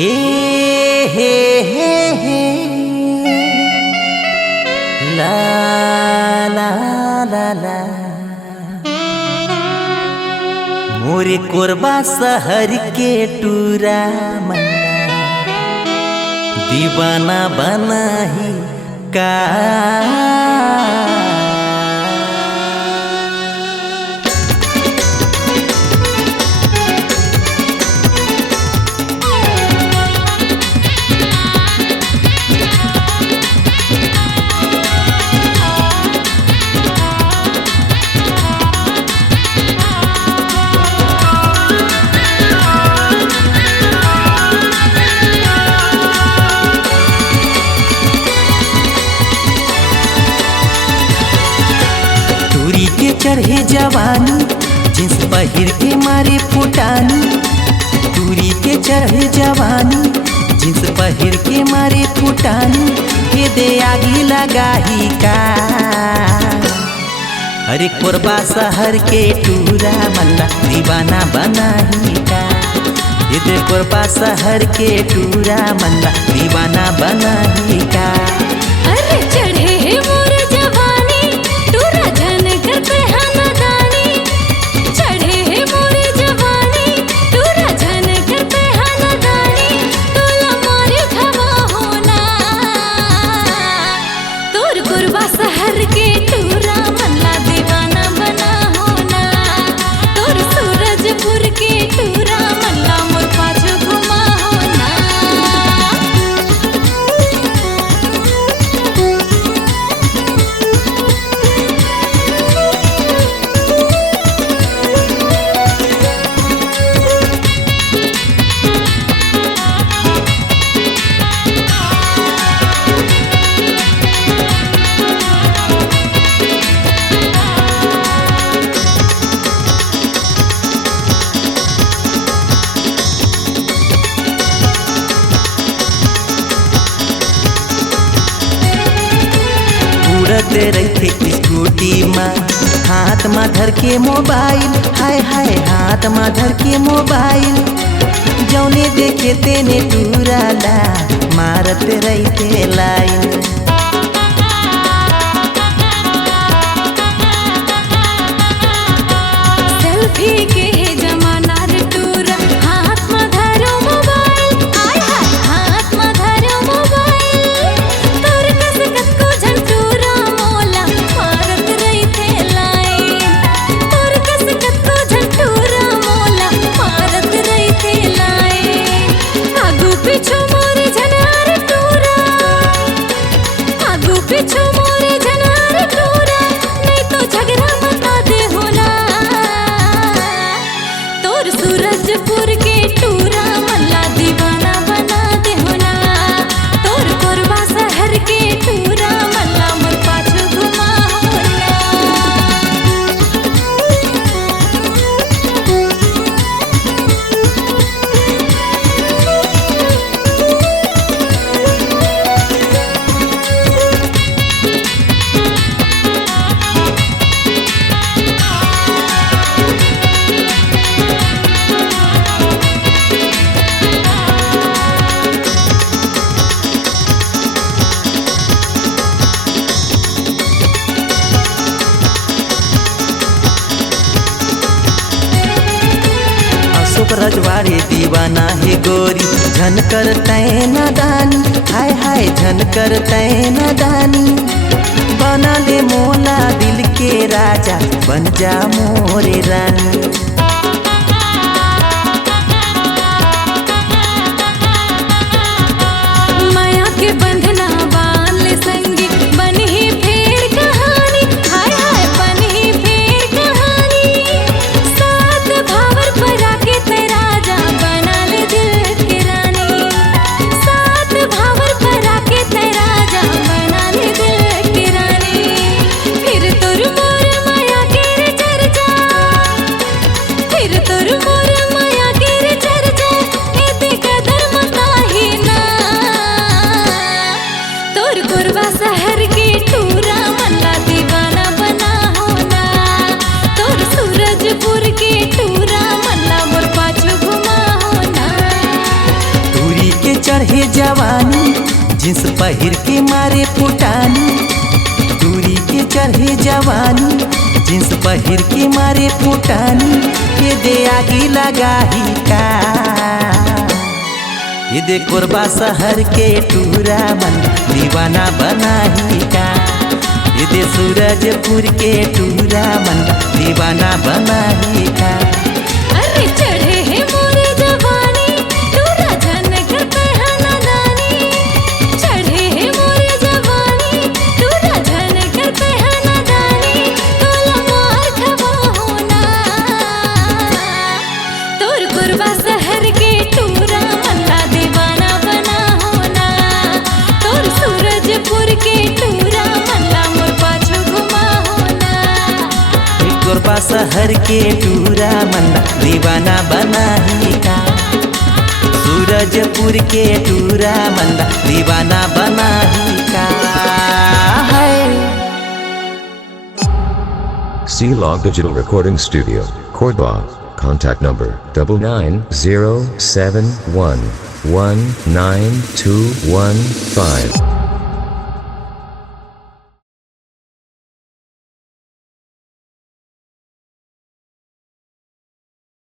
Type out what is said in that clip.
हे हे हे हे ला ला ला ला मोरे कोरबा शहर के टूरा मन्ना दीवाना बना ही का चढ़े जवानी जिस पहिर के मारे फुटानी टूरी के चढ़े जवानी जिस पहिर के मारे फुटानी के दे आगी लगाही का अरे कोरबा शहर के टूरा मल्ला दीवाना बनाही का ये दे कोरबा शहर के टूरा मल्ला दीवाना बनाही का अरे चढ़े है मोर जवानी टूरा जन कर पे हनदानी चढ़े है मोर जवानी टूरा जन कर पे हनदानी तोला मारे खवा होना तोर कोरबा शहर के टूरा मल्ला दीवाना बना होना तोर सूरजपुर के टूरा मल्ला मोर पाछो घुमा होना उड़ते रहते स्कूटी में हाथ में धर के मोबाइल हाय हाय हाथ में धर के मोबाइल जौने देखे तेने टूराला मारते रहते लाइन सेल्फी के जमाना रे टूरा हाथ में धरो मोबाइल हाय हाय हाथ में धरो मोबाइल तोर कस कस को झंटूरा मोला मारत रहते लाइन तोर कस कस को झंटूरा मोला मारत रहते लाइन आगू पीछू मोरे जनार टूरा आगू पीछू मोरे जनार टूरा नहीं तो झगड़ा मता दे होना तोर सूरजपुर के टूरा मल्ला दीवाना बना दे होना तोर कोरबा शहर के टूरा मल्ला मोर पाछो घुमा होना अशोक रजवाड़े दीवाना है गोरी झनकर तैना दानी हाय हाय झनकर तैना दानी बना ले मोला दिल के राजा बन जा मोरे रानी माया के बंधना बांध ले संगी बनी ही फेर कहानी हाय हाय बनी ही फेर कहानी सात भावर पर आके तेरा राजा बना ले दिल की रानी सात भावर पर आके तेरा राजा बना ले दिल की रानी फिर तुर मोर माया के चर्चा पहिर के मारे फुटानी, दूरी के चढ़े जवानी, जींस पहिर के मारे फुटानी, ये दे आगी लगाही का, ये दे कोरबा शहर के टूरा मन दीवाना बनाही का, ये दे सूरजपुर के टूरा मन दीवाना बनाही का। अरे चढ़े है मोरे जवानी, टूरा जन करते हैं नादानी, चढ़े है मोरे जवानी, टूरा जन करते हैं नादानी, तोला मार खवा होना, तोर कोरबा शहर के टूरा मल्ला दीवाना बना होना, तोर सूरजपुर के टूरा मल्ला मोर पाछू घुमा होना। कोरबा शहर के टूरा मंदा दीवाना बनाही का, सूरजपुर के टूरा मंदा दीवाना बनाही का। C-Log Digital Recording Studio, Cordoba. Contact number 99071192115.